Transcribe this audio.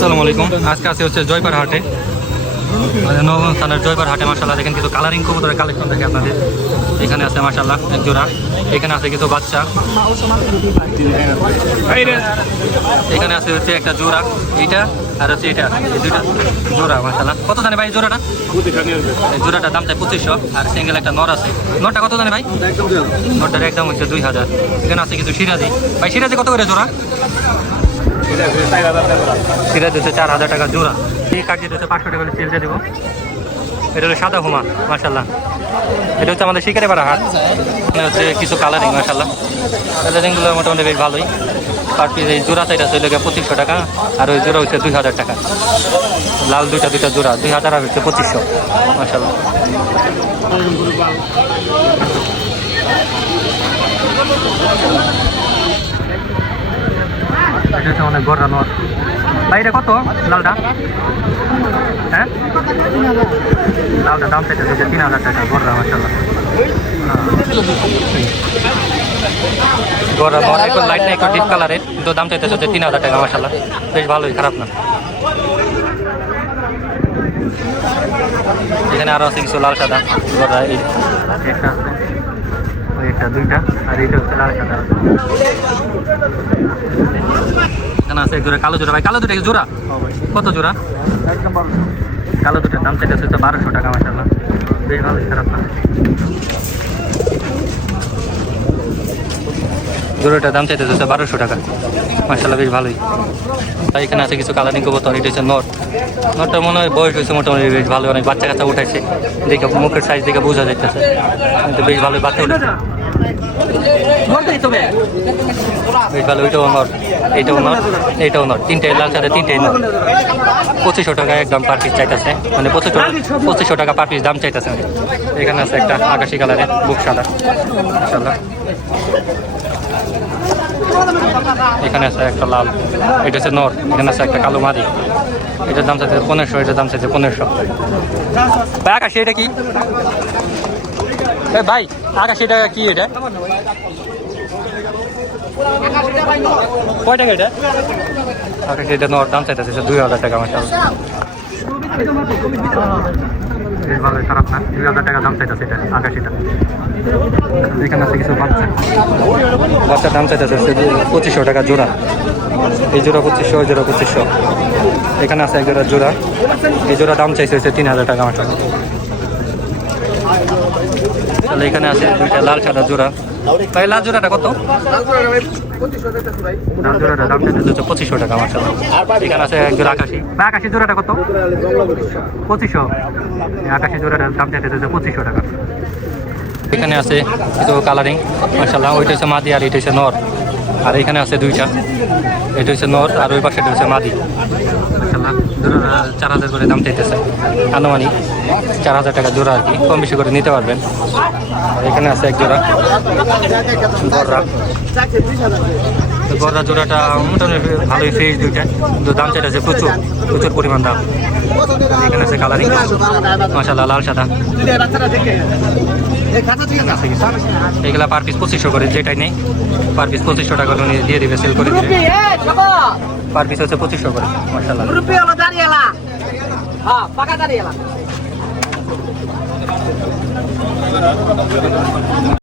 আসসালামু আলাইকুম। আজকে আছে হচ্ছে জয়পার হাটে, নবগঞ্জ থানার জয়পার হাটে। মাশাআল্লাহ দেখেন কিছু কালারিং কবুতরের কালেকশন দেখে আপনাদের। এখানে আছে মাশাআল্লাহ এক জোড়া, এখানে আছে কিছু বাচ্চা, এখানে আছে হচ্ছে একটা জোড়া, এইটা আর হচ্ছে এটা, এই দুইটা জোড়া মাশাআল্লাহ। কত জানে ভাই জোড়াটা? এই জোড়াটার দাম চাই 2500। আর সিঙ্গেল একটা নর আছে, নরটা কত জানে ভাই? নরটার একদম হচ্ছে 2000। এখানে আছে কিছু সিরাজি। ভাই সিরাজি কত করে জোড়া? সিরাজ হচ্ছে 4000 টাকা জোড়া। এই কার্ড হচ্ছে 500 টাকা সেল দিয়ে দেবো। এটা হলো সাদা হুমা মাশাআল্লাহ। এটা হচ্ছে আমাদের শিকারে পাড়া হাট। এখানে হচ্ছে কিছু কালারিং মাশাআল্লাহ, কালারিংগুলো মোটামুটি বেশ ভালোই। পার পিস এই জোড়াটা এটা চলে গেছে 2500 টাকা, আর ওই জোড়া হচ্ছে 2000 টাকা। লাল দুইটা জোড়া 2000 আর হচ্ছে 2500 মাশাআল্লাহ। এটা হচ্ছে অনেক বড় নর। ভাই এটা কত লালটা? হ্যাঁ লালটা দাম চাইতে হচ্ছে 3000 টাকা গড়া মাশাআল্লাহ। গড়া নর একটু লাইট না একটু ডিপ কালারের, কিন্তু দাম চাইতে হচ্ছে 3000 টাকা মাশাআল্লাহ। বেশ ভালোই, খারাপ না। এখানে আরো আছে কিছু লাল সাদা গড়া, এই একটা আছে, ওই একটা দুইটা, আর এইটা হচ্ছে লাল সাদা। এখানে আছে এক জোড়া কালো জোড়া। ভাই কালো দুটা জোড়া কত জোড়া? কালো দুটার দাম চাইতে হচ্ছে 1200 টাকা মাশাআল্লাহ। বেশ ভালোই, খারাপ না। জোড়াটার দাম চাইতে হচ্ছে 1200 টাকা মাশাআল্লাহ, বেশ ভালোই। তাই এখানে আছে কিছু কালারিং কবুতর। এটা হচ্ছে নর। নরটা মনে হয় বয়স হয়েছে মোটামুটি বেশ ভালো, অনেক বাচ্চা কাচ্চা উঠাইছে দেখে, মুখের সাইজ দেখে বোঝা যাইতেছে, কিন্তু বেশ ভালোই বাচ্চা উঠেছে, বেশ ভালো। ওইটাও নর, এইটাও নর, এইটাও নর, তিনটাই লাল সাদা, তিনটাই নর। 2500 টাকা একদম পার পিস চাইতেছে, মানে 2500 টাকা পার পিস দাম চাইতেছে। এখানে আছে একটা আকাশি কালারের বুক সাদা মাশাআল্লাহ। এখানে আছে একটা লাল, এটা হচ্ছে নর। এখানে আছে একটা কালো মাদি, এটার দাম চাইছে 1500, এটার দাম চাইছে 1500। ভাই আকাশি এটা কি? ভাই আকাশি এটা কি? এটা কয় টাকা এটা? আকাশি এটা নর, দাম চাইতেছে 2000 টাকা মাশাআল্লাহ। বেশ ভালোই, খারাপ না। 2000 টাকা দাম চাইতেছে এটা আকাশিটা। এখানে আছে কিছু বাচ্চা, বাচ্চার দাম চাইতেছে 2500 টাকা জোড়া। এই জোড়া 2500, ওই জোড়া 2500। এখানে আছে এক জোড়া জোড়া, এই জোড়া দাম চাইছে 3000 টাকা মাশাআল্লাহ। তাহলে এখানে আছে দুইটা লাল সাদা জোড়া। ভাই লাল জোড়াটা কত? লাল জোড়াটা দাম চাইতে 2500 টাকা মাশাআল্লাহ। এখানে আছে এক জোড়া আকাশি। ভাই আকাশি জোড়াটা কত? 2500। আকাশি জোড়াটার দাম চাইতে 2500 টাকা। এখানে আছে কিছু কালারিং মাশাআল্লাহ। ওইটা হচ্ছে মাদি আর এটা হচ্ছে নর। আর এখানে আছে দুইটা, এটা হচ্ছে নর আর ওই পাশেটা হচ্ছে মাদি মাশাআল্লাহ। জোড়া 4000 করে দাম চাইতেছে, আনুমানিক 4000 টাকা জোড়া আর কি, কম বেশি করে নিতে পারবেন। এখানে আছে এক জোড়া গররা। গররা জোড়াটা মোটামুটি ভালোই ফ্রেশ দুইটা, কিন্তু দাম চাইতেছে প্রচুর পরিমাণ দাম। এখানে আছে কালারিং মাশাআল্লাহ লাল সাদা। এগুলা পার পিস 2500 করে, যেটাই নেই পার পিস 2500 টাকা উনি দিয়ে দিবে, সেল করে দিবে। পার পিস হচ্ছে 2500 করে মাশাআল্লাহ।